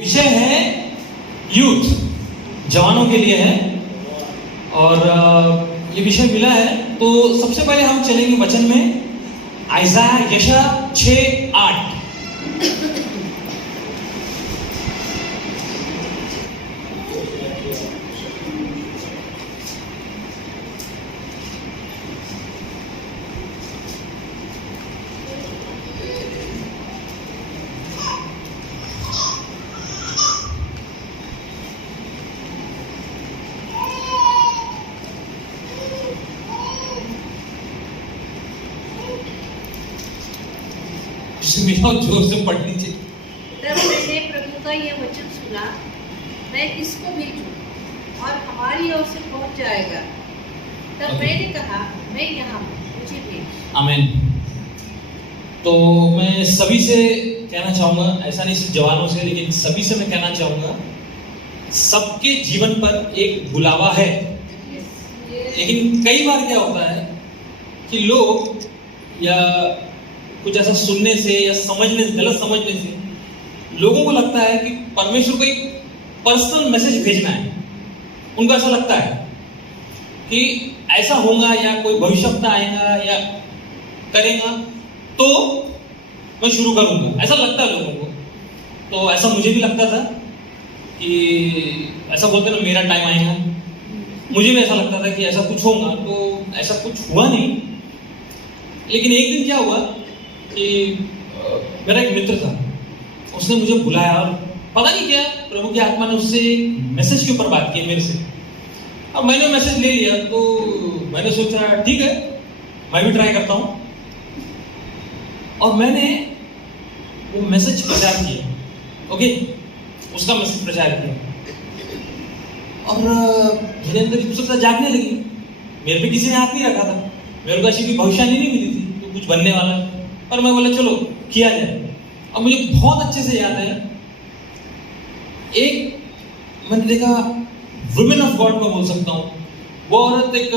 विषय है यूथ, जवानों के लिए है। और ये विषय मिला है तो सबसे पहले हम चलेंगे वचन में, आइज़ाया यशायाह 6:8। जोर से पढ़ लीजिए। तब मैंने प्रभु का ये वचन सुना, मैं किसको भेजूं और हमारी ओर से कौन जाएगा। तब मैंने कहा, मैं यहाँ हूँ, मुझे भेज। आमीन। तो मैं सभी से कहना चाहूंगा, ऐसा नहीं सिर्फ जवानों से लेकिन सभी से मैं कहना चाहूंगा, सबके जीवन पर एक बुलावा है। लेकिन कई बार क्या होता है कि लोग या कुछ ऐसा सुनने से या समझने से, गलत समझने से लोगों को लगता है कि परमेश्वर को एक पर्सनल मैसेज भेजना है। उनको ऐसा लगता है कि ऐसा होगा या कोई भविष्यवक्ता आएगा या करेगा तो मैं शुरू करूंगा, ऐसा लगता है लोगों को। तो ऐसा मुझे भी लगता था कि ऐसा बोलते ना, मेरा टाइम आएगा। मुझे भी ऐसा लगता था कि ऐसा कुछ होगा, तो ऐसा कुछ हुआ नहीं। लेकिन एक दिन क्या हुआ कि मेरा एक मित्र था, उसने मुझे बुलाया और पता नहीं क्या प्रभु की आत्मा ने उससे मैसेज के ऊपर बात की मेरे से। अब मैंने मैसेज ले लिया तो मैंने सोचा ठीक है, मैं भी ट्राई करता हूँ। और मैंने वो मैसेज प्रचार किया, ओके, उसका मैसेज प्रचार किया। और मेरे अंदर उत्सुकता जागने लगी। मेरे पे किसी ने हाथ नहीं रखा था, मेरे को ऐसी कोई भविष्यवाणी नहीं मिली थी तो कुछ बनने वाला, पर मैं बोला चलो किया जाए। अब मुझे बहुत अच्छे से याद है, एक मैंने देखा वुमेन ऑफ गॉड मैं बोल सकता हूँ, वो औरत एक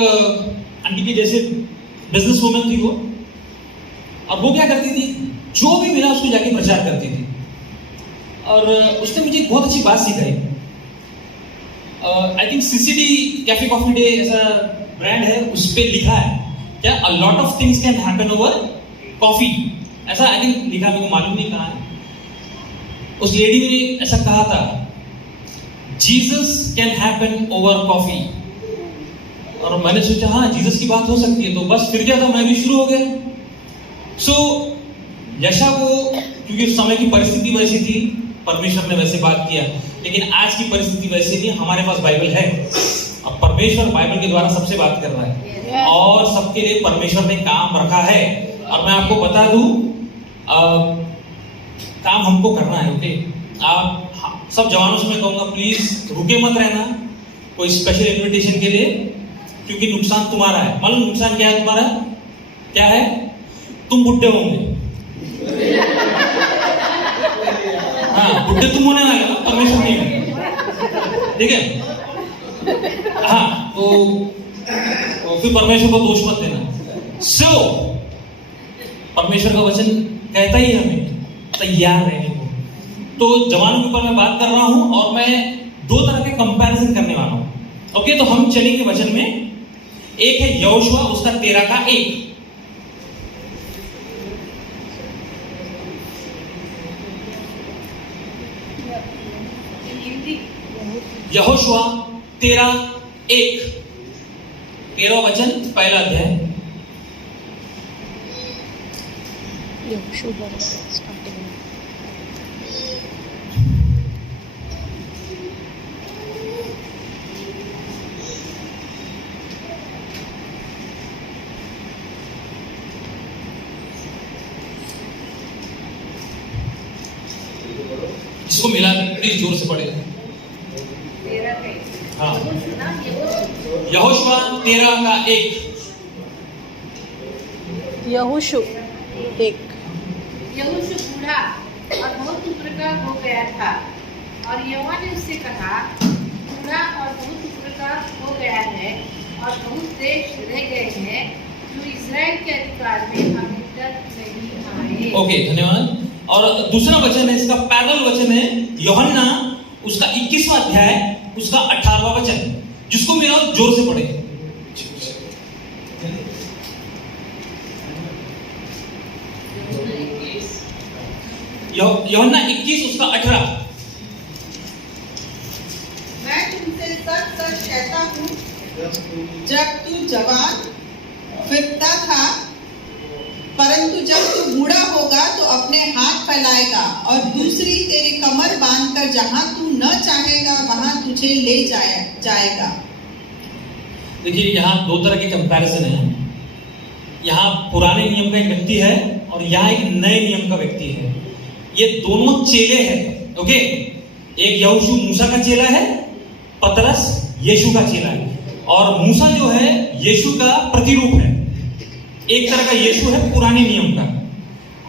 आंटी के जैसे बिजनेस वुमेन थी वो। और वो क्या करती थी, जो भी मिला उसको जाके प्रचार करती थी। और उसने मुझे बहुत अच्छी बात सिखाई। I think CCD cafe coffee day ऐसा ब्रांड है, उस पर लिखा है क्या, a lot of things can happen over coffee, ऐसा आई थिंक लिखा, मेरे को मालूम नहीं कहाँ है। उस लेडी ने ऐसा कहा था, Jesus can happen over coffee. और मैंने सोचा हाँ, जीसस की बात हो सकती है। तो बस फिर क्या था, मैं भी शुरू हो गया। सो यशा को, क्योंकि उस समय की परिस्थिति वैसी थी, परमेश्वर ने वैसे बात किया। लेकिन आज की परिस्थिति वैसे नहीं, हमारे पास बाइबल है और परमेश्वर बाइबल के द्वारा सबसे बात कर रहा है और सबके लिए परमेश्वर ने काम रखा है। और मैं आपको बता दूं, काम हमको करना है, ओके। आप सब जवानों से मैं कहूंगा, प्लीज रुके मत रहना कोई स्पेशल इन्विटेशन के लिए, क्योंकि नुकसान तुम्हारा है। मालूम नुकसान क्या है तुम्हारा? क्या है? तुम बुढ़े होंगे। हाँ, बुढ़े तुम होने वाले हो, परमेश्वर नहीं होंगे, ठीक है। हाँ, तो फिर परमेश्वर को दोष मत देना। सो परमेश्वर का वचन कहता ही हमें तैयार रहने को। तो जवानों के ऊपर मैं बात कर रहा हूं और मैं दो तरह के कंपैरिजन करने वाला हूं, ओके। तो हम चलेंगे वचन में। एक है यहोशुआ, उसका 13:1। यहोशुआ 13:1, 13वां वचन, पहला अध्याय। इसको मिला प्लीज जोर से पढ़ेगा। हाँ, यहोशुआ 13:1। यहोशू 1। यहोशू बूढ़ा और बहुत उम्र का हो गया था, और यहोवा ने उससे कहा, बूढ़ा और बहुत उम्र का हो गया है और बहुत देश रह गए हैं जो इजराइल के अधिकार में अभी तक नहीं आए। ओके, धन्यवाद। और दूसरा वचन है, इसका पैरेलल वचन है यूहन्ना उसका 21वां अध्याय उसका 18वां वचन, जिसको मेरा जोर से पढ़े। यूहन्ना 21 उसका 18। मैं तुमसे सच सच कहता हूँ, जब तू जवान फिरता था, परंतु जब तू बूढ़ा होगा तो अपने हाथ फैलाएगा और दूसरी तेरी कमर बांधकर जहाँ तू न चाहेगा वहाँ तुझे ले जाएगा। देखिए यहाँ दो तरह के कंपैरिजन है। यहाँ पुराने नियम का एक व्यक्ति है और यहाँ एक नए नियम का व्यक्ति है। ये दोनों चेले हैं, ओके। एक यहोशू मूसा का चेला है, पतरस यीशु का चेला है। और मूसा जो है यीशु का प्रतिरूप है, एक तरह का यीशु है पुराने नियम का।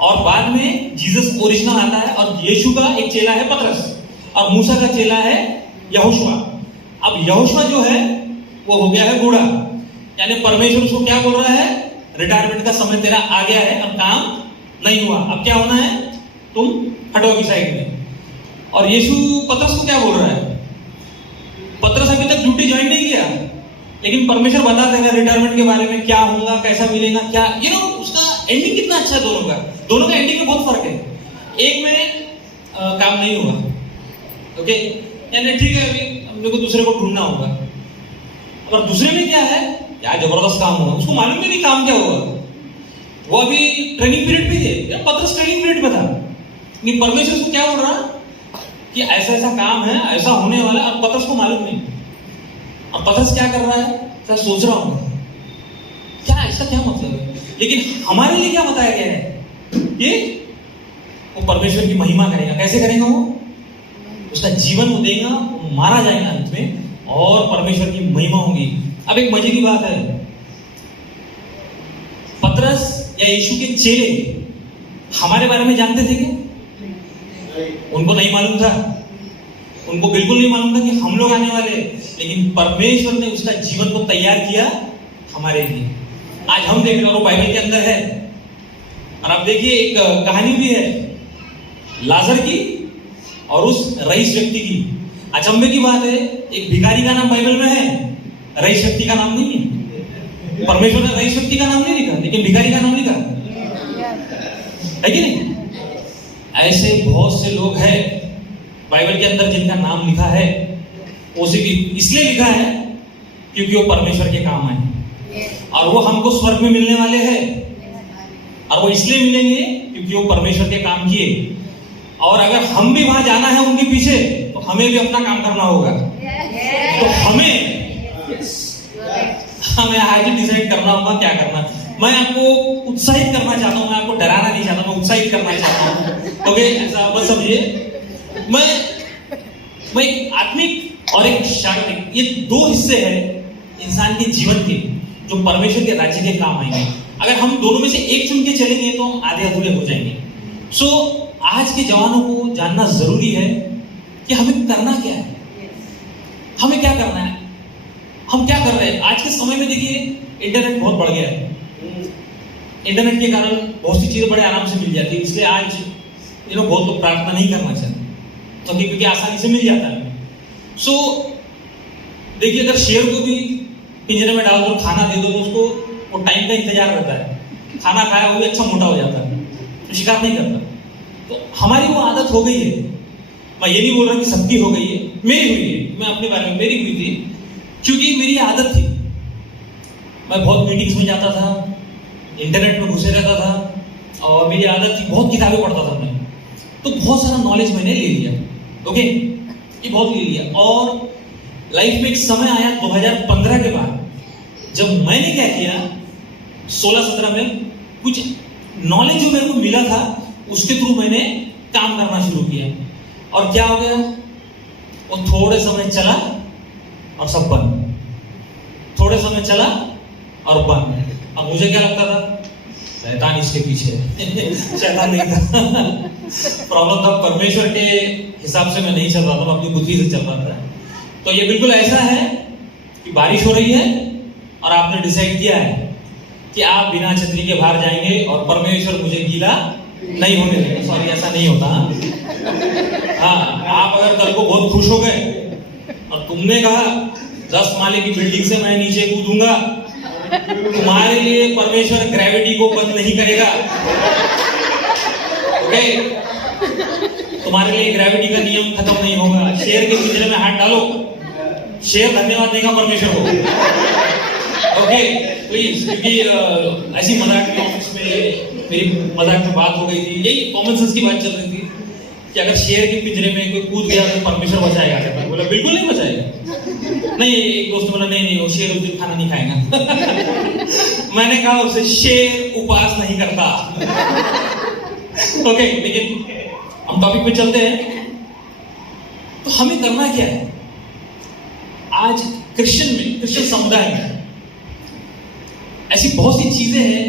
और बाद में जीसस ओरिजिनल आता है और यीशु का एक चेला है पतरस और मूसा का चेला है यहोशुआ। अब यहोशुआ जो है वो हो गया है बूढ़ा, यानी परमेश्वर उसको क्या बोल रहा है, रिटायरमेंट का समय तेरा आ गया है, अब काम नहीं हुआ, अब क्या होना है, तुम हटो की साइड में। और यीशु पतरस को क्या बोल रहा है, पतरस अभी तक ड्यूटी ज्वाइन नहीं किया, लेकिन परमेश्वर बता देगा रिटायरमेंट के बारे में, क्या होगा, कैसा मिलेगा, क्या उसका एंडिंग कितना अच्छा है। दोनों का एंडिंग में बहुत फर्क है। एक में काम नहीं हुआ, ओके, यानी ठीक है, अभी हम लोग को दूसरे को ढूंढना होगा। और दूसरे में क्या है, क्या जबरदस्त काम हुआ, उसको मालूम नहीं काम क्या हुआ, वो अभी ट्रेनिंग पीरियड पे थे, पतरस ट्रेनिंग पीरियड पे था। नहीं, परमेश्वर उसको क्या बोल रहा कि ऐसा ऐसा काम है, ऐसा होने वाला है, और पतरस को मालूम नहीं। और पतरस क्या कर रहा है, सर सोच रहा हूं क्या इसका क्या मतलब है। लेकिन हमारे लिए क्या बताया गया है कि वो परमेश्वर की महिमा करेगा। कैसे करेगा वो, उसका जीवन वो देगा, वो मारा जाएगा अंत में और परमेश्वर की महिमा होगी। अब एक मजे की बात है, पतरस या यीशु के चेले हमारे बारे में जानते थे क्या? उनको नहीं मालूम था, उनको बिल्कुल नहीं मालूम था कि हम लोग आने वाले, लेकिन परमेश्वर ने उसका जीवन को तैयार किया हमारे लिए। आज हम देख रहे हैं, वो बाइबल के अंदर है। और आप देखिए एक कहानी भी है लाजर की और उस रईस व्यक्ति की। अचंभे की बात है, एक भिखारी का नाम बाइबल में है, रईस व्यक्ति का नाम नहीं है। परमेश्वर ने रईस व्यक्ति का नाम नहीं लिखा, लेकिन भिखारी का नाम लिखा है कि नहीं। ऐसे बहुत से लोग हैं बाइबल के अंदर जिनका नाम लिखा है, उसी भी इसलिए लिखा है क्योंकि वो परमेश्वर के काम आए और वो हमको स्वर्ग में मिलने वाले हैं। और वो इसलिए मिलेंगे क्योंकि वो परमेश्वर के काम किए। और अगर हम भी वहां जाना है उनके पीछे, तो हमें भी अपना काम करना होगा। तो हमें आज डिसाइड करना होगा क्या करना। मैं आपको उत्साहित करना चाहता हूं, मैं आपको डराना नहीं चाहता, मैं उत्साहित करना चाहता हूं, ओके। ऐसा बस समझिए, मैं एक आत्मिक और एक शारीरिक, ये दो हिस्से हैं इंसान के जीवन के जो परमेश्वर के राज्य के काम आएंगे। अगर हम दोनों में से एक चुन के चलेंगे तो हम आधे अधूरे हो जाएंगे। सो आज के जवानों को जानना जरूरी है कि हमें करना क्या है, हमें क्या करना है, हम क्या कर रहे हैं। आज के समय में देखिए इंटरनेट बहुत बढ़ गया है, इंटरनेट के कारण बहुत सी चीजें बड़े आराम से मिल जाती है। इसलिए आज बहुत लोग प्रार्थना नहीं करना चाहते, तो क्योंकि आसानी से मिल जाता है। सो देखिए, अगर शेर को भी पिंजरे में डाल दो, खाना दे दो, तो उसको वो टाइम का इंतजार रहता है, खाना खाया वो भी अच्छा मोटा हो जाता है, तो शिकार नहीं करता। तो हमारी वो आदत हो गई है। मैं ये नहीं बोल रहा कि सबकी हो गई है, मेरी हुई है, मैं अपने बारे में, मेरी हुई थी क्योंकि मेरी आदत थी। मैं बहुत मीटिंग्स में जाता था, इंटरनेट में घुसे रहता था और मेरी आदत थी, बहुत किताबें पढ़ता था मैं, तो बहुत सारा नॉलेज मैंने ले लिया, ओके, ये बहुत ले लिया। और लाइफ में एक समय आया 2015 के बाद, जब मैंने क्या किया, 16-17 में कुछ नॉलेज जो मेरे को मिला था उसके थ्रू मैंने काम करना शुरू किया। और क्या हो गया, वो थोड़े समय चला और सब बंद, थोड़े समय चला और बंद। अब मुझे क्या लगता था, शैतान इसके पीछे शैतान नहीं था प्रॉब्लम था परमेश्वर के हिसाब से मैं नहीं चल रहा था, मैं अपनी बुद्धि से चल रहा था। तो ये बिल्कुल ऐसा है कि बारिश हो रही है और आपने डिसाइड किया है कि आप बिना छतरी के बाहर जाएंगे और परमेश्वर मुझे गीला नहीं होने देंगे, सॉरी ऐसा नहीं होता। हाँ, आप अगर कल को बहुत खुश हो गए और तुमने कहा 10 माले की बिल्डिंग से मैं नीचे कूदूंगा, तुम्हारे लिए परमेश्वर ग्रेविटी को बंद नहीं करेगा। ओके, तुम्हारे लिए ग्रेविटी का नियम खत्म नहीं होगा। शेर के पिंजरे में हाथ डालो, शेर धन्यवाद देगा परमेश्वर को। ओके प्लीज, क्योंकि ऐसी मजाक में ऑफिस में मेरी मजाक में बात हो गई थी, यही कॉमन सेंस की बात चल रही थी कि अगर शेर के पिंजरे में कोई कूद गया तो परमेश्वर बचाएगा क्या? मैं बोला बिल्कुल नहीं बचाएगा। नहीं, एक दोस्त बोला नहीं वो शेर उस दिन खाना नहीं खाएगा। मैंने कहा उसे शेर उपवास नहीं करता। ओके, लेकिन हम टॉपिक पे चलते हैं। तो हमें करना क्या है? आज क्रिश्चियन समुदाय में ऐसी बहुत सी चीजें हैं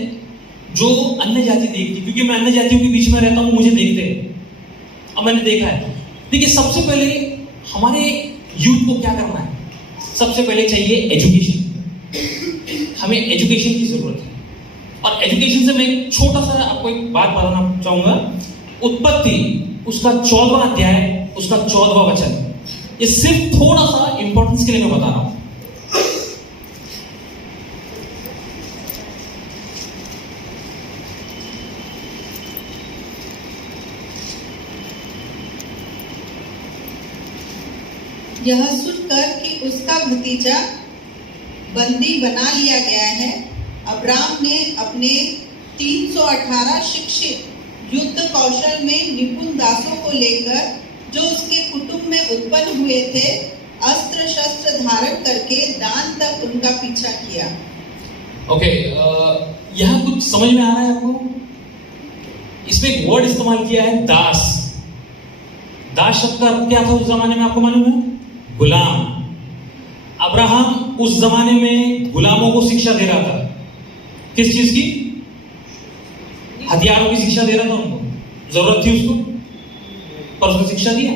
जो अन्य जाति देखती, क्योंकि मैं अन्य जातियों के बीच में रहता हूं, मुझे देखते हैं। अब मैंने देखा है। देखिए, सबसे पहले हमारे यूथ को क्या करना है? सबसे पहले चाहिए एजुकेशन। हमें एजुकेशन की जरूरत है। और एजुकेशन से मैं एक छोटा सा आपको एक बात बताना चाहूंगा। उत्पत्ति उसका 14वां अध्याय, उसका 14वां वचन, ये सिर्फ थोड़ा सा इंपॉर्टेंस के लिए मैं बता रहा हूं। यह सुनकर कि उसका भतीजा बंदी बना लिया गया है, अब्राम ने अपने 318 शिक्षित युद्ध कौशल में निपुण दासों को लेकर, जो उसके कुटुंब में उत्पन्न हुए थे, अस्त्र शस्त्र धारण करके दान तक उनका पीछा किया। ओके, यहां कुछ समझ में आ रहा है आपको? इसमें एक वर्ड इस्तेमाल किया है, दास। दास शब्द का अर्थ क्या था उस जमाने में, आपको मालूम है? गुलाम। अब्राहम उस जमाने में गुलामों को शिक्षा दे रहा था। किस चीज की? हथियारों की शिक्षा दे रहा था उनको। जरूरत थी उसको, पर उसने शिक्षा दिया।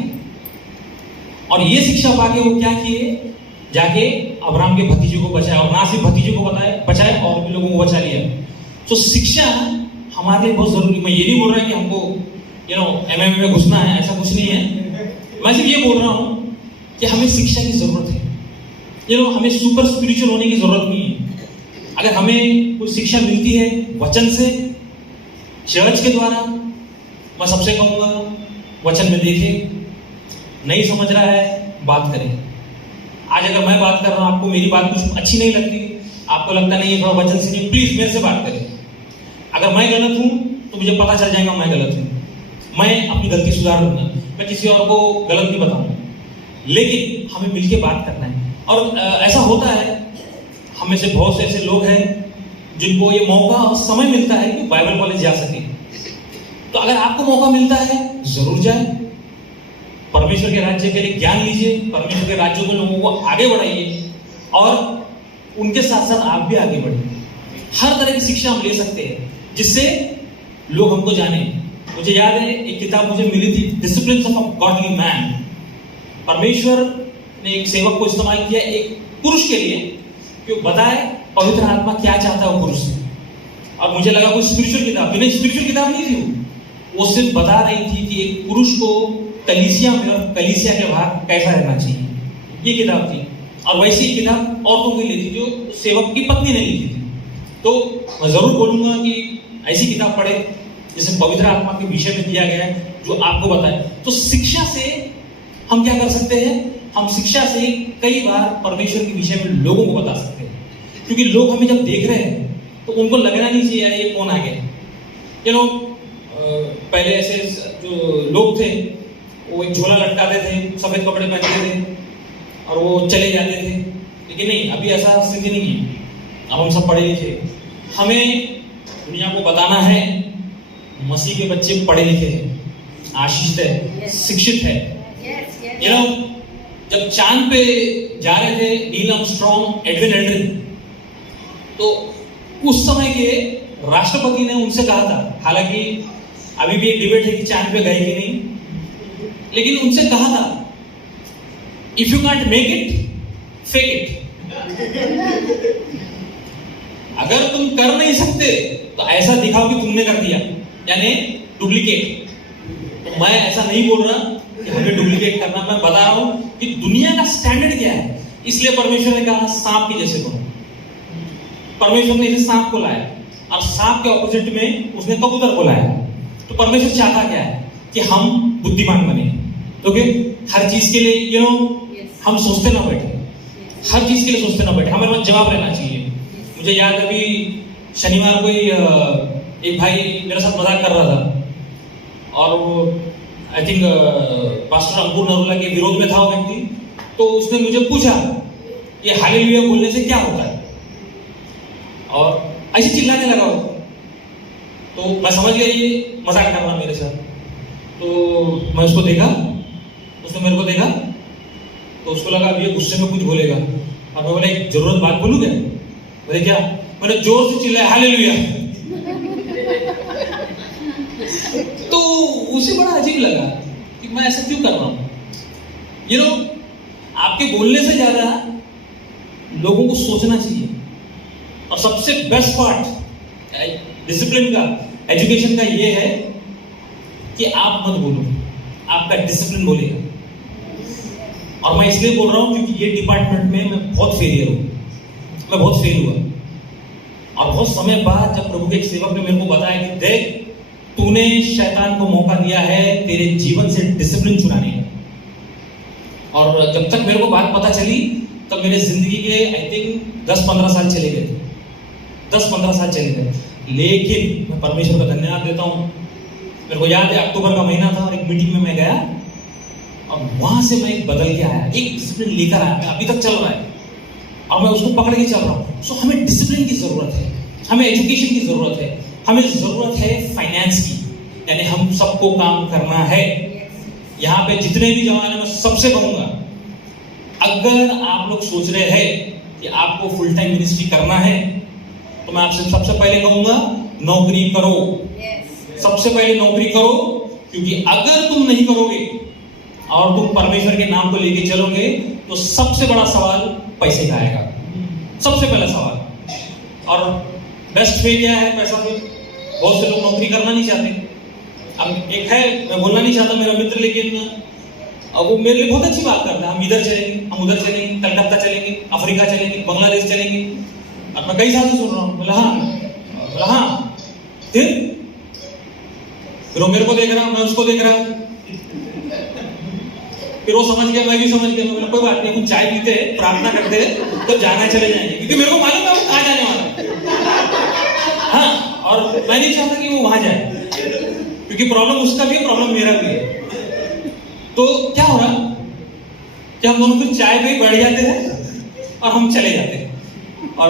और ये शिक्षा पाके वो क्या किए? जाके अब्राहम के भतीजे को बचाया, और ना सिर्फ भतीजे को बचाया और भी लोगों को बचा लिया। तो शिक्षा हमारे लिए बहुत जरूरी। मैं ये नहीं बोल रहा कि हमको एमएमए में घुसना है, ऐसा कुछ नहीं है। मैं सिर्फ ये बोल रहा हूं कि हमें शिक्षा की जरूरत है। हमें सुपर स्पिरिचुअल होने की जरूरत नहीं है। अगर हमें कोई शिक्षा मिलती है वचन से, चर्च के द्वारा, मैं सबसे कहूंगा वचन में देखें। नहीं समझ रहा है, बात करें। आज अगर मैं बात कर रहा हूं, आपको मेरी बात कुछ अच्छी नहीं लगती, आपको लगता नहीं है थोड़ा वचन से नहीं, प्लीज मेरे से बात करें। अगर मैं गलत हूं तो मुझे पता चल जाएगा मैं गलत हूं। मैं अपनी गलती सुधार लूंगा, मैं किसी और को गलत नहीं बताऊंगा। लेकिन हमें मिलके बात करना है। और ऐसा होता है, हम में से बहुत से ऐसे लोग हैं जिनको ये मौका और समय मिलता है कि बाइबल कॉलेज जा सके। तो अगर आपको मौका मिलता है, जरूर जाए। परमेश्वर के राज्य के लिए ज्ञान लीजिए, परमेश्वर के राज्य को लोगों को आगे बढ़ाइए, और उनके साथ साथ आप भी आगे बढ़िए। हर तरह की शिक्षा हम ले सकते हैं जिससे लोग हमको जाने। मुझे याद है, एक किताब मुझे मिली थी, disciplines of a godly man. परमेश्वर ने एक सेवक को इस्तेमाल किया एक पुरुष के लिए कि वो बताए पवित्र आत्मा क्या चाहता है वो पुरुष से। और मुझे लगा कोई स्पिरिचुअल किताब, नहीं स्पिरिचुअल किताब नहीं थी वो सिर्फ बता रही थी कि एक पुरुष को कलीसिया में और कलीसिया के बाहर कैसा रहना चाहिए, ये किताब थी। और वैसी ही किताब औरतों के लिए थी जो सेवक की पत्नी ने लिखी थी। तो मैं जरूर बोलूंगा कि ऐसी किताब पढ़े जिसमें पवित्र आत्मा के विषय में दिया गया है, जो आपको बताए। तो शिक्षा से हम क्या कर सकते हैं? हम शिक्षा से कई बार परमेश्वर के विषय में लोगों को बता सकते हैं, क्योंकि लोग हमें जब देख रहे हैं तो उनको लगना नहीं चाहिए ये कौन आ गया। पहले ऐसे जो लोग थे वो एक झोला लटकाते थे, सफेद कपड़े पहनते थे और वो चले जाते थे। लेकिन नहीं, अभी ऐसा स्थिति नहीं है। अब हम सब पढ़े लिखे, हमें दुनिया को बताना है मसीह के बच्चे पढ़े लिखे हैं, आशीषित है, शिक्षित है। जब चांद पे जा रहे थे नील आर्मस्ट्रांग, एडविन एल्ड्रिन, तो उस समय के राष्ट्रपति ने उनसे कहा था, हालांकि अभी भी एक डिबेट है कि चांद पे गए कि नहीं, लेकिन उनसे कहा था if you can't make it fake it. अगर तुम कर नहीं सकते तो ऐसा दिखाओ कि तुमने कर दिया। यानी डुप्लीकेट। तो मैं ऐसा नहीं बोल रहा कि हमें डुप्लीकेट करना, मैं बता रहा हूं कि दुनिया का स्टैंडर्ड क्या है। इसलिए परमेश्वर ने कहा सांप के जैसे बनो। परमेश्वर ने इसे सांप को लाया और सांप के ऑपोजिट में उसने कबूतर को लाया। तो परमेश्वर चाहता क्या है कि हम बुद्धिमान बने। ओके, हर चीज के लिए हम सोचते ना बैठे, हर चीज के लिए सोचते ना बैठे, हमारे पास जवाब रहना चाहिए। मुझे याद है अभी शनिवार को ही एक भाई मेरे साथ मजाक कर रहा था और आई थिंक पास्टर अंकुर नरूला के विरोध में था वो व्यक्ति। तो उसने मुझे पूछा ये हालेलुया बोलने से क्या होता है, और ऐसे चिल्लाने लगा वो। तो मैं समझ गया ये मजाक कर रहा मेरे साथ। तो मैं उसको देखा, उसने मेरे को देखा, तो उसको लगा अब ये गुस्से में कुछ बोलेगा, और मैं बोला एक जरूरत बात बोलूं क्या? बोले क्या? मैंने जोर से चिल्लाया हालेलुया। तो उसे बड़ा अजीब लगा कि मैं ऐसा क्यों कर रहा हूं। आपके बोलने से ज्यादा लोगों को सोचना चाहिए। और सबसे बेस्ट पार्ट डिसिप्लिन का, एजुकेशन का ये है कि आप मत बोलो, आपका डिसिप्लिन बोलेगा। और मैं इसलिए बोल रहा हूं क्योंकि ये डिपार्टमेंट में मैं बहुत फेलियर हूं, मैं बहुत फेल हुआ। और बहुत समय बाद जब प्रभु के एक सेवक ने मेरे को बताया कि देख तूने शैतान को मौका दिया है तेरे जीवन से डिसिप्लिन चुराने का। और जब तक मेरे को बात पता चली तब मेरे जिंदगी के आई थिंक 10-15 साल चले गए, 10-15 साल चले गए। लेकिन मैं परमेश्वर का धन्यवाद देता हूँ। मेरे को याद है अक्टूबर का महीना था और एक मीटिंग में मैं गया और वहां से मैं एक बदल के आया, एक डिसिप्लिन लेकर आया। मैं अभी तक चल रहा है और मैं उसको पकड़ के चल रहा हूँ। सो हमें डिसिप्लिन की जरूरत है, हमें एजुकेशन की जरूरत है, हमें जरूरत है फाइनेंस की, यानी हम सबको काम करना है। यहाँ पे जितने भी जवान हैं मैं सबसे कहूंगा, अगर आप लोग सोच रहे हैं कि आपको फुल टाइम मिनिस्ट्री करना है तो मैं आपसे सबसे पहले कहूंगा नौकरी करो। सबसे पहले नौकरी करो, क्योंकि अगर तुम नहीं करोगे और तुम परमेश्वर के नाम को लेके चलोगे तो सबसे बड़ा सवाल पैसे का आएगा, सबसे पहला सवाल। और बेस्ट वे क्या है? पैसा पे बहुत से लोग नौकरी करना नहीं चाहते। अब एक है, मैं बोलना नहीं चाहता, मेरा मित्र, लेकिन अब वो मेरे लिए बहुत अच्छी बात करता है। हम इधर चलेंगे, हम उधर चलेंगे, कलकत्ता चलेंगे, अफ्रीका चलेंगे, बांग्लादेश चलेंगे। अब मैं कई साल से सुन रहा हूँ। बोला हाँ, फिर वो मेरे को देख रहा, मैं उसको देख रहा, फिर वो समझ गया, मैं भी समझ गया। मैं कोई बात नहीं, कुछ चाय पीते हैं, प्रार्थना करते हैं, तो जाना चले जाएंगे, क्योंकि मेरे को मालूम है वो कहाँ जाने वाला है। हाँ, और मैं नहीं चाहता कि वो वहां जाए, क्योंकि प्रॉब्लम उसका भी है, प्रॉब्लम मेरा भी है। तो क्या हो रहा कि हम दोनों फिर चाय पे बैठ जाते हैं और हम चले जाते हैं। और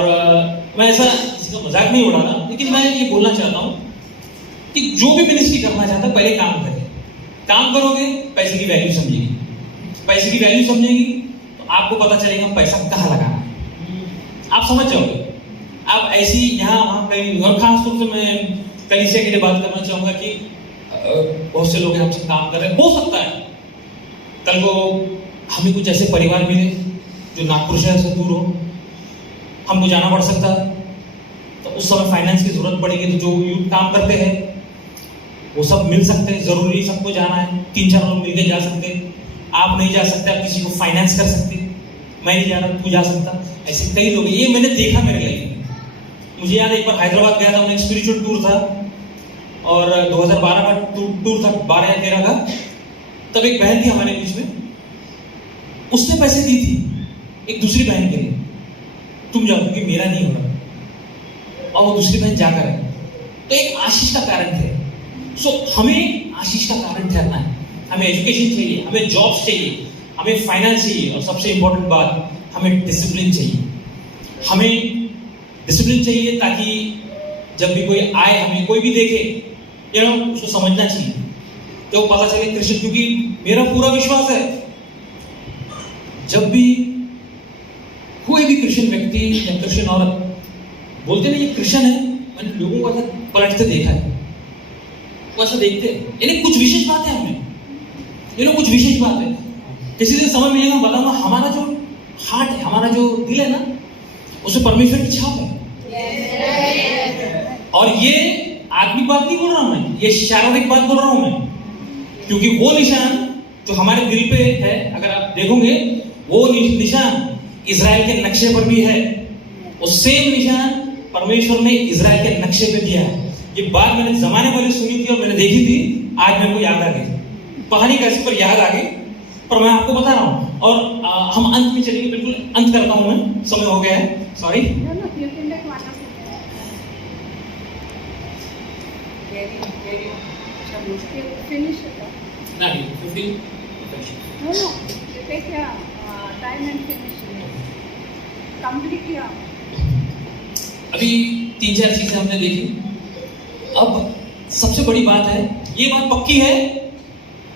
मैं ऐसा किसी का मजाक नहीं उड़ा रहा, लेकिन मैं ये बोलना चाहता हूँ कि जो भी मिनिस्ट्री करना चाहता है पहले काम करे। काम करोगे, पैसे की वैल्यू समझेगी, पैसे की वैल्यू समझेगी तो आपको पता चलेगा पैसा कहाँ लगाना है, आप समझ जाओगे। आप ऐसी यहाँ वहाँ कहीं, और खास तौर से मैं कलीसिया के लिए बात करना चाहूंगा कि बहुत से लोग हमसे काम कर रहे हैं। हो सकता है कल को हमें कुछ ऐसे परिवार मिले जो नागपुर शहर से दूर हो, हमको जाना पड़ सकता है, तो उस समय फाइनेंस की जरूरत पड़ेगी। तो जो यूथ काम करते हैं वो सब मिल सकते हैं, जरूरी सबको जाना है, 3-4 लोग मिलकर जा सकते हैं। आप नहीं जा सकते, आप किसी को फाइनेंस कर सकते, मैं नहीं जा रहा, तू जा सकता। ऐसे कई लोग, ये मैंने देखा मेरे लाइफ में। मुझे याद है एक बार हैदराबाद गया था, मैंने एक स्पिरिचुअल टूर था और 2012 का टूर था, 12 या 13 का। तब एक बहन थी हमारे बीच में, उसने पैसे दी थी एक दूसरी बहन के लिए, तुम जाओ क्योंकि मेरा नहीं हो रहा, और वो दूसरी बहन जाकर है। तो एक आशीष का कारण थे। सो हमें आशीष का कारण ठहरना है। हमें एजुकेशन चाहिए, हमें जॉब्स चाहिए, हमें फाइनेंस चाहिए, और सबसे इंपॉर्टेंट बात, हमें डिसिप्लिन चाहिए। हमें डिसिप्लिन चाहिए ताकि जब भी कोई आए, हमें कोई भी देखे, उसको समझना चाहिए, तो पता चले क्रिश्चियन। क्योंकि मेरा पूरा विश्वास है जब भी कोई भी क्रिश्चियन व्यक्ति या क्रिश्चियन औरत बोलते ना ये क्रिश्चियन है, मैंने लोगों को ऐसा पलटते देखा है, वो ऐसा देखते हैं, यानी कुछ विशेष बात है हमें, कुछ विशेष बात है। किसी दिन समय मिलेगा बताऊंगा, हमारा जो हार्ट है, हमारा जो दिल है ना, उसमें परमेश्वर की छाप है। और ये आत्मिक बात नहीं बोल रहा हूं मैं, ये शारीरिक बात बोल रहा हूं मैं। क्योंकि वो निशान जो हमारे दिल पे है, अगर आप देखोगे वो निशान इजराइल के नक्शे पर भी है। वो सेम निशान परमेश्वर ने इजराइल के नक्शे पे दिया है। ये बात मैंने जमाने पहले सुनी थी और मैंने देखी थी, आज मेरे को याद आ गई, पता नहीं कैसे पर याद आ गई, पर मैं आपको बता रहा हूं। और हम अंत में चलेंगे, बिल्कुल अंत करता हूं मैं, समय हो गया है, सॉरी। अभी 3-4 चीजें हमने देखी। अब सबसे बड़ी बात है, ये बात पक्की है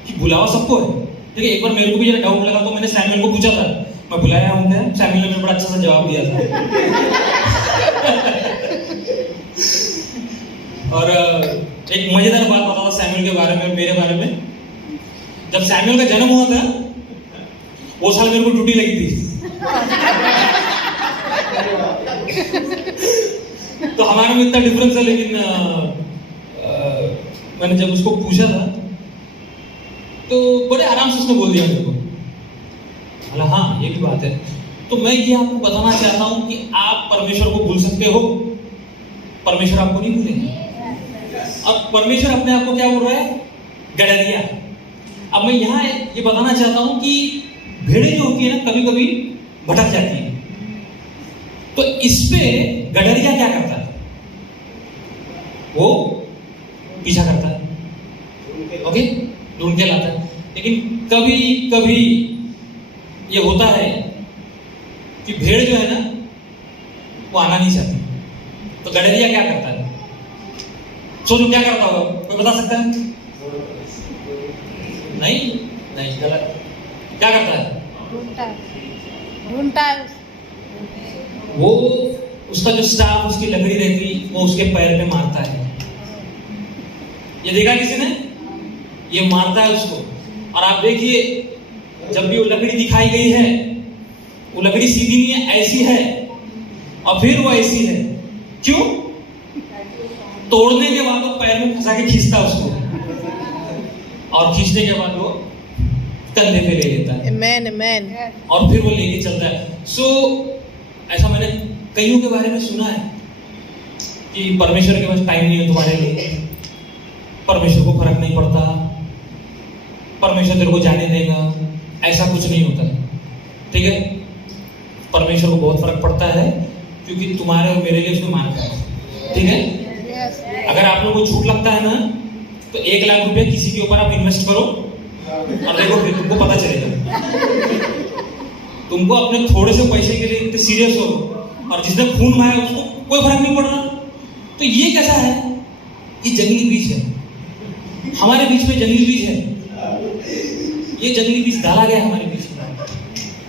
कि बुलावा सबको है। देखिए, एक बार मेरे को भी जरा डाउट लगा तो मैंने सैमुअल को पूछा था, मैं बुलाया हूं क्या? सैमुअल ने बड़ा अच्छा सा जवाब दिया था। और एक मजेदार बात बता था सैमुअल के बारे में, मेरे बारे में। जब सैमुअल का जन्म हुआ था, वो साल मेरे को ड्यूटी लगी थी। तो हमारे में इतना डिफरेंस है, लेकिन मैंने जब उसको पूछा था तो बड़े आराम से उसने बोल दिया मेरे को, बोला हाँ ये भी बात है। तो मैं ये आपको बताना चाहता हूं कि आप परमेश्वर को भूल सकते हो, परमेश्वर आपको नहीं भूलेंगे। अब परमेश्वर अपने आप को क्या बोल रहा है? गडरिया। अब मैं यहाँ ये बताना चाहता हूं कि भेड़ें जो होती है ना, कभी कभी भटक जाती है। तो इस पे गडरिया क्या करता है? वो पीछा करता है, ओके, ढूंढ के लाता है। लेकिन कभी कभी ये होता है कि भेड़ जो है ना, वो आना नहीं चाहती। तो गडरिया क्या करता है? सोचो क्या करता होगा, कोई बता सकता है? नहीं नहीं, गलत। क्या करता है? ढूंढता है। वो उसका जो स्टाफ, उसकी लकड़ी रहती, वो उसके पैर पे मारता है। ये देखा किसी ने? ये मारता है उसको। और आप देखिए, जब भी वो लकड़ी दिखाई गई है, वो लकड़ी सीधी नहीं है, ऐसी है, और फिर वो ऐसी है। क्यों? तोड़ने के बाद वो पैर में फंसा के खींचता है उसको, और खींचने के बाद वो कंधे पे ले लेता है। Amen. और फिर वो लेके चलता है। सो ऐसा मैंने कईयों के बारे में सुना है कि परमेश्वर के पास टाइम नहीं है तुम्हारे लिए, परमेश्वर को फर्क नहीं पड़ता, परमेश्वर तेरे को जाने देगा। ऐसा कुछ नहीं होता है, ठीक है? परमेश्वर को बहुत फर्क पड़ता है, क्योंकि तुम्हारे और मेरे लिए उसने मार दिया, ठीक है? अगर आप लोगों को झूठ लगता है ना, तो 1 लाख रुपया किसी के ऊपर आप इन्वेस्ट करो और देखो, फिर तुमको पता चलेगा। तुमको अपने थोड़े से पैसे के लिए इतने सीरियस हो, और जिसने खून बहाया उसको कोई फर्क नहीं पड़ रहा। तो ये कैसा है? ये जंगली बीज है, हमारे बीच में जंगली बीज है। ये जंगली बीज डाला गया हमारे बीच में,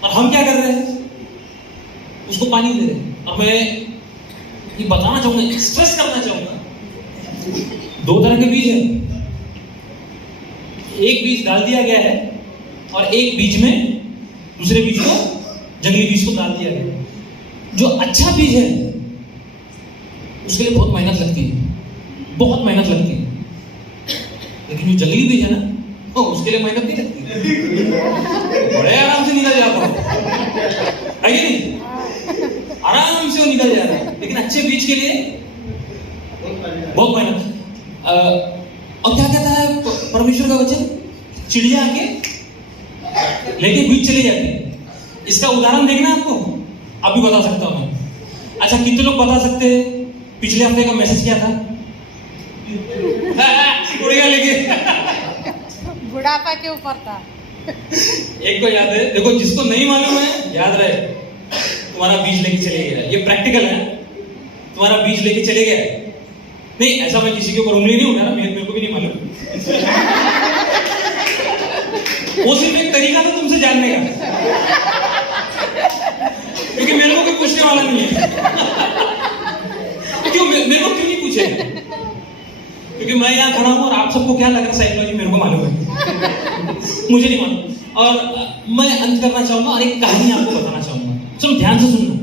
और हम क्या कर रहे हैं? उसको पानी दे रहे हैं। और मैं ये बताना चाहूंगा, स्ट्रेस करना चाहूंगा, 2 तरह के बीज है। एक बीज डाल दिया गया है, और एक बीज में दूसरे बीज को, जंगली बीज को डाल दिया गया। जो अच्छा बीज है उसके लिए बहुत मेहनत लगती है, बहुत मेहनत लगती है। लेकिन जो जंगली बीज है ना, वो उसके लिए मेहनत नहीं लगती, बड़े आराम से निकल जाता है कि नहीं? आराम से वो निकल जाता है। लेकिन अच्छे बीज के लिए बहुत मेहनत। और क्या कहता है परमेश्वर का वचन? चिड़िया आके लेके बीज चले जाती है। इसका उदाहरण देखना आपको, अभी बता सकता हूं मैं। अच्छा, कितने लोग बता सकते हैं पिछले हफ्ते का मैसेज क्या था? चिड़िया लेके बुढ़ापा के ऊपर था। एक को याद है, देखो जिसको नहीं मालूम है याद रहे, तुम्हारा बीज लेके चले गया। ये प्रैक्टिकल है, तुम्हारा बीज लेके चले गया। नहीं, ऐसा मैं किसी के ऊपर उंगली नहीं उठा रहा, मेरे को भी नहीं मालूम। वो सिर्फ एक तरीका था तुमसे जानने का, क्योंकि मेरे को कोई पूछने वाला नहीं है। क्यों मेरे को क्यों नहीं पूछेगा? क्योंकि मैं यहाँ खड़ा हूँ और आप सबको क्या लग रहा है साइकोलॉजी मेरे को मालूम है, मुझे नहीं मालूम। और मैं अंत करना चाहूंगा और एक कहानी आपको बताना चाहूंगा। चलो ध्यान से सुनना।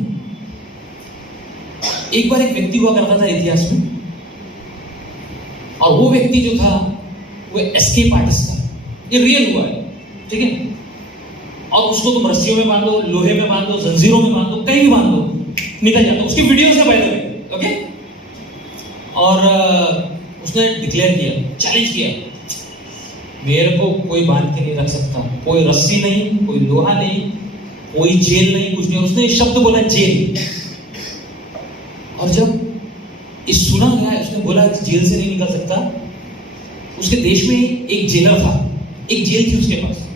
एक बार एक व्यक्ति हुआ करता था इतिहास में, और वो व्यक्ति जो था वो एस्केप आर्टिस्ट था। ये रियल हुआ है, ठीक है। और उसको तुम रस्सियों में बांधो, लोहे में बांधो, जंजीरों में बांधो, कहीं भी बांधो, निकल जाता। उसकी वीडियो से बाय द वे, ओके। और उसने डिक्लेयर किया, चैलेंज किया, मेरे को कोई बांध के नहीं रख सकता, कोई रस्सी नहीं, कोई लोहा नहीं, कोई जेल नहीं, कुछ नहीं। उसने शब्द बोला जेल। और जब ये सुना गया, उसने बोला जेल से नहीं निकल सकता। उसके देश में एक जेलर था, एक जेल थी उसके पास।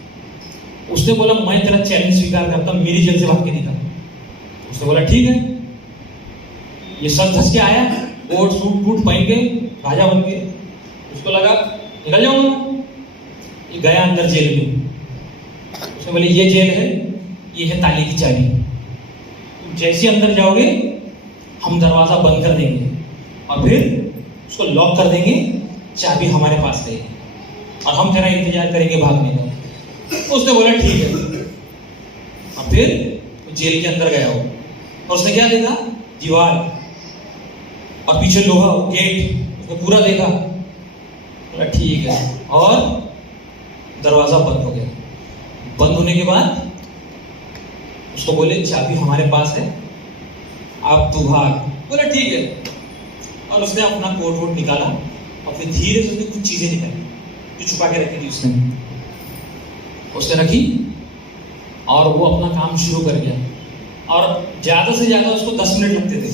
उसने बोला मैं तेरा चैलेंज स्वीकार करता हूं, मेरी जेल से भाग के निकल। उसने बोला ठीक है। ये सर धस के आया, कोट सूट बूट पहन के राजा बन के। उसको लगा निकल जाऊंगा। ये गया अंदर जेल में। उसने बोले ये जेल है, ये है ताले की चाबी। तुम जैसे अंदर जाओगे हम दरवाजा बंद कर देंगे और फिर उसको लॉक कर देंगे, चाबी हमारे पास रहेगी और हम तेरा इंतजार करेंगे भागने का। उसने बोला ठीक है। और फिर जेल के अंदर गया वो, और उसने क्या देखा, दीवार और पीछे लोहा, गेट, उसने पूरा देखा। बोला ठीक है। और दरवाजा बंद हो गया। बंद होने के बाद उसको बोले चाबी हमारे पास है, आप तू भाग। बोला ठीक है। और उसने अपना कोट वोट निकाला और फिर धीरे से उसने कुछ चीजें निकाली जो छुपा के रखी थी। उसने रखी और वो अपना काम शुरू कर गया। और ज्यादा से ज्यादा उसको 10 मिनट लगते थे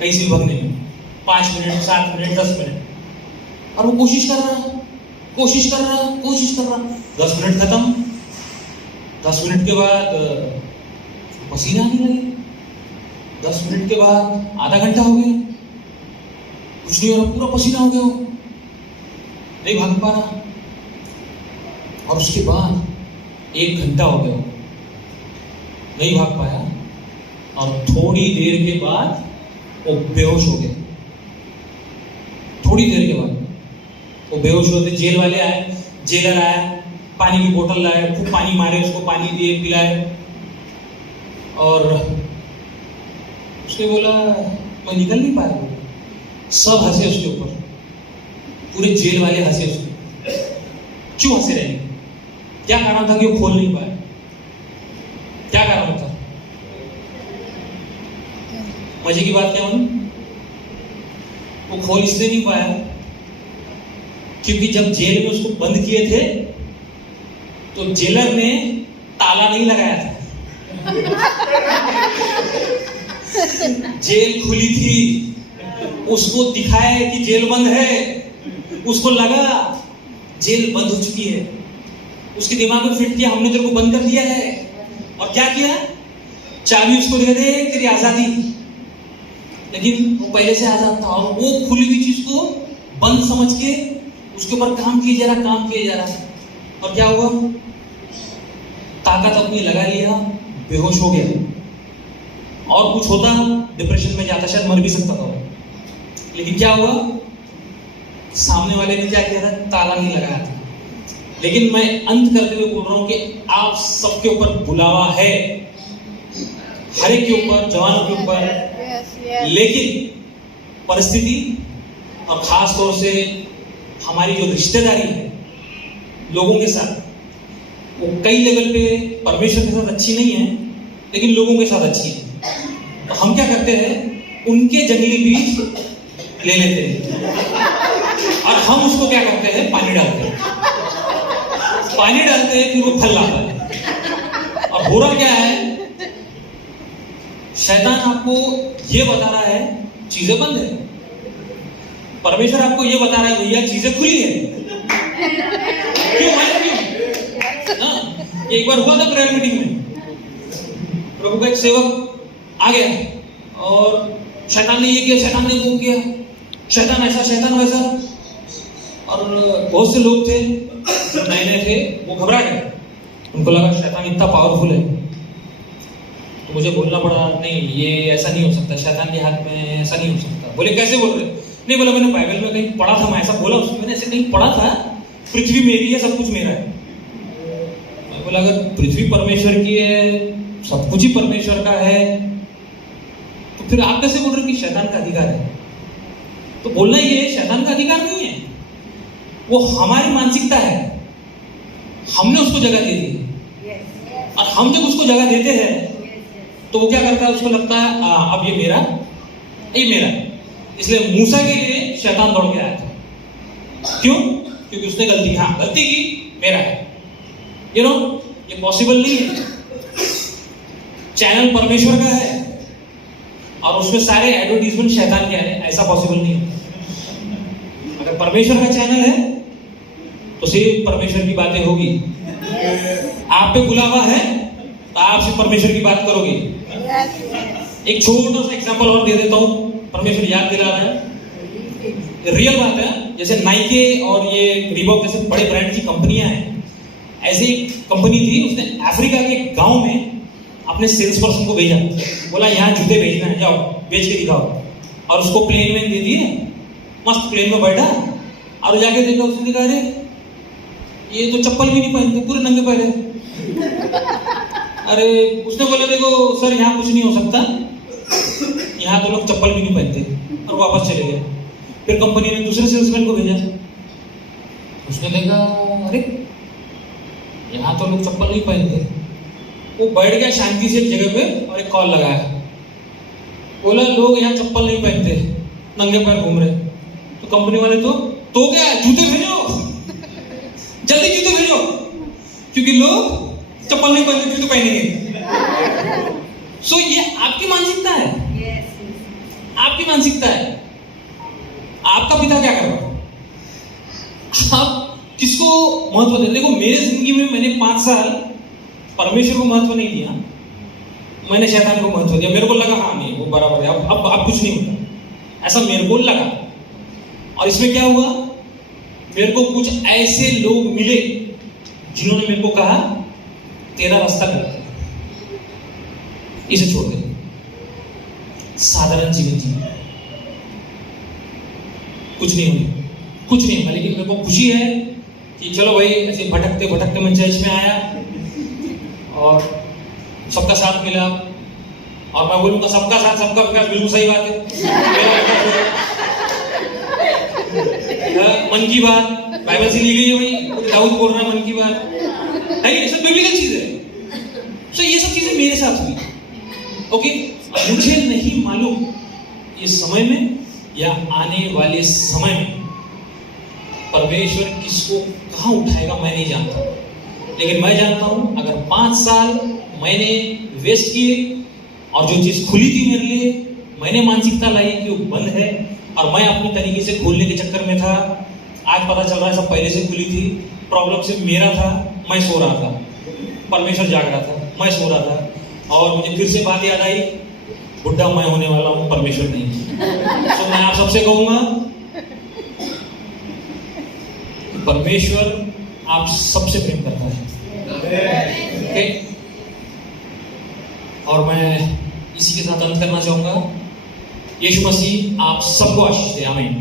कहीं से भगने में, 5 मिनट, 7 मिनट, 10 मिनट। और वो कोशिश कर रहा, 10 मिनट खत्म। 10 मिनट के बाद पसीना आने लगे। 10 मिनट के बाद आधा घंटा हो गया, कुछ नहीं हो रहा, पूरा पसीना हो गया, वो नहीं भाग पा रहा। और उसके बाद 1 घंटा हो गया, नहीं भाग पाया। और थोड़ी देर के बाद वो बेहोश हो गया। थोड़ी देर के बाद वो बेहोश होते, जेल वाले आए, जेलर आया, पानी की बोतल लाए, खूब पानी मारे उसको, पानी दिए, पिलाए। और उसने बोला मैं निकल नहीं पाया। सब हंसे उसके ऊपर, पूरे जेल वाले हंसे उसके। क्यों हंसे रहे? क्या कारण था कि वो खोल नहीं पाया? क्या कारण था? मजे की बात क्या हुई? वो खोल इसलिए नहीं पाया क्योंकि जब जेल में उसको बंद किए थे तो जेलर ने ताला नहीं लगाया था। जेल खुली थी, उसको दिखाया कि जेल बंद है, उसको लगा जेल बंद हो चुकी है। उसके दिमाग में फिट किया हमने तेरे को बंद कर दिया है। और क्या किया, चाबी उसको दे दे, तेरी आजादी। लेकिन वो पहले से आजाद था और वो खुली हुई चीज को बंद समझ के उसके ऊपर काम किए जा रहा। और क्या हुआ, ताकत अपनी लगा लिया, बेहोश हो गया। और कुछ होता डिप्रेशन में जाता, शायद मर भी सकता था। लेकिन क्या हुआ, सामने वाले ने क्या किया था, ताला नहीं लगाया था। लेकिन मैं अंत करते हुए बोल रहा हूं कि आप सबके ऊपर बुलावा है, हर एक के ऊपर, जवानों के ऊपर। लेकिन परिस्थिति और खास तौर से हमारी जो रिश्तेदारी है लोगों के साथ, वो कई लेवल पे परमेश्वर के साथ अच्छी नहीं है, लेकिन लोगों के साथ अच्छी है। तो हम क्या करते हैं, उनके जंगली बीज ले लेते हैं और हम उसको क्या करते हैं, पानी डालते हैं, फिर वो फल लाता है। और हो रहा क्या है, शैतान आपको ये बता रहा है चीजें बंद है, परमेश्वर आपको ये बता रहा है भैया चीजें खुली है। क्यों? एक बार हुआ था प्रेयर मीटिंग में, प्रभु का एक सेवक आ गया और शैतान ने ये किया, शैतान ने वो किया, शैतान ऐसा, शैतान वैसा। और बहुत से लोग थे जो नए थे, वो घबरा गए, उनको लगा शैतान इतना पावरफुल है। तो मुझे बोलना पड़ा, नहीं ये ऐसा नहीं हो सकता, शैतान के हाथ में ऐसा नहीं हो सकता। बोले कैसे बोल रहे? नहीं, बोला मैंने बाइबल में कहीं पढ़ा था, मैं ऐसा बोला उसमें, मैंने ऐसे कहीं पढ़ा था, पृथ्वी मेरी है, सब कुछ मेरा है। मैं बोला अगर पृथ्वी परमेश्वर की है, सब कुछ ही परमेश्वर का है, तो फिर आप कैसे बोल रहे कि शैतान का अधिकार है? तो बोलना ये शैतान का अधिकार नहीं है। वो हमारी मानसिकता है, हमने उसको जगह दे दी। Yes. और हम जब उसको जगह देते हैं Yes. Yes. तो वो क्या करता है, उसको लगता है अब ये मेरा, ये मेरा। इसलिए मूसा के लिए शैतान दौड़ के आया था। क्यों? क्योंकि उसने गलती की, मेरा है। यू नो, ये पॉसिबल नहीं है। चैनल परमेश्वर का है और उसमें सारे एडवर्टीजमेंट शैतान के आ रहे हैं, ऐसा पॉसिबल नहीं है। अगर परमेश्वर का चैनल है तो सिर्फ परमेश्वर की बातें होगी। आप पे बुलावा है तो आप सिर्फ परमेश्वर की बात करोगे। एक छोटा सा एग्जांपल और दे देता हूँ, परमेश्वर याद दिला रहा है, रियल बात है। जैसे नाइके और ये रीबॉक जैसे बड़े ब्रांड की कंपनियां हैं, ऐसे एक कंपनी थी, उसने अफ्रीका के गांव में अपने सेल्स पर्सन को भेजा, बोला यहाँ जूते भेजना है, जाओ बेच के दिखाओ। और उसको प्लेन में दे दिए, मस्त प्लेन में बैठा और जाके देखा, उसने देखा अरे ये तो चप्पल भी नहीं पहनते, पूरे नंगे पैर है। अरे उसने बोला देखो सर यहाँ कुछ नहीं हो सकता, यहाँ तो लोग चप्पल भी नहीं पहनते, और वापस चले गए। फिर कंपनी ने दूसरे सेल्समैन को भेजा, उसने देखा अरे यहाँ तो लोग चप्पल नहीं पहनते। वो बैठ गया शांति से एक जगह पे और एक कॉल लगाया, बोला लोग यहाँ चप्पल नहीं पहनते, नंगे पैर घूम रहे। तो कंपनी वाले तो क्या, जूते भेजो, जल्दी जूते भेजो, क्योंकि लोग चप्पल नहीं पहनते, जूते पहनेंगे। सो ये आपकी मानसिकता है, Yes. Yes. आपकी मानसिकता है। आपका पिता क्या कर रहा है, आप किसको महत्व देते? देखो मेरे जिंदगी में मैंने 5 साल परमेश्वर को महत्व नहीं दिया, मैंने शैतान को महत्व दिया। मेरे को लगा हाँ नहीं वो बराबर है, अब कुछ नहीं होता, ऐसा मेरे को लगा। और इसमें क्या हुआ, मेरे को कुछ ऐसे लोग मिले जिन्होंने मेरे को कहा तेरा रास्ता गलत है, इसे छोड़ दे, साधारण जीवन जी, कुछ नहीं होगा। लेकिन मेरे को खुशी है कि चलो भाई ऐसे भटकते भटकते मैं चर्च में आया और सबका साथ मिला। और मैं बोलूंगा सबका साथ सबका विकास, बिल्कुल सही बात है। मन की बात बाइबल से ली गई है भाई, दाऊद बोल रहा है मन की बात है, ये सब बिब्लिकल चीज है। सो ये सब चीजें मेरे साथ हुई, ओके। मुझे नहीं मालूम इस समय में या आने वाले समय में परमेश्वर किसको कहाँ उठाएगा, मैं नहीं जानता। लेकिन मैं जानता हूं अगर 5 साल मैंने वेस्ट किए और जो चीज खुली थी मेरे लिए, मैंने मानसिकता लाई कि वो बंद है और मैं अपनी तरीके से खोलने के चक्कर में था। आज पता चल रहा है सब पहले से खुली थी, प्रॉब्लम सिर्फ मेरा था, मैं सो रहा था, परमेश्वर जाग रहा था, मैं सो रहा था। और मुझे फिर से बात याद आई, बुढ़ा मैं होने वाला हूँ, परमेश्वर नहीं। तो मैं आप सबसे कहूंगा परमेश्वर आप सबसे प्रेम करता है, ओके। और मैं इसी के साथ अंत करना चाहूंगा। यीशु मसीह आप सबको आशीष दे, आमीन।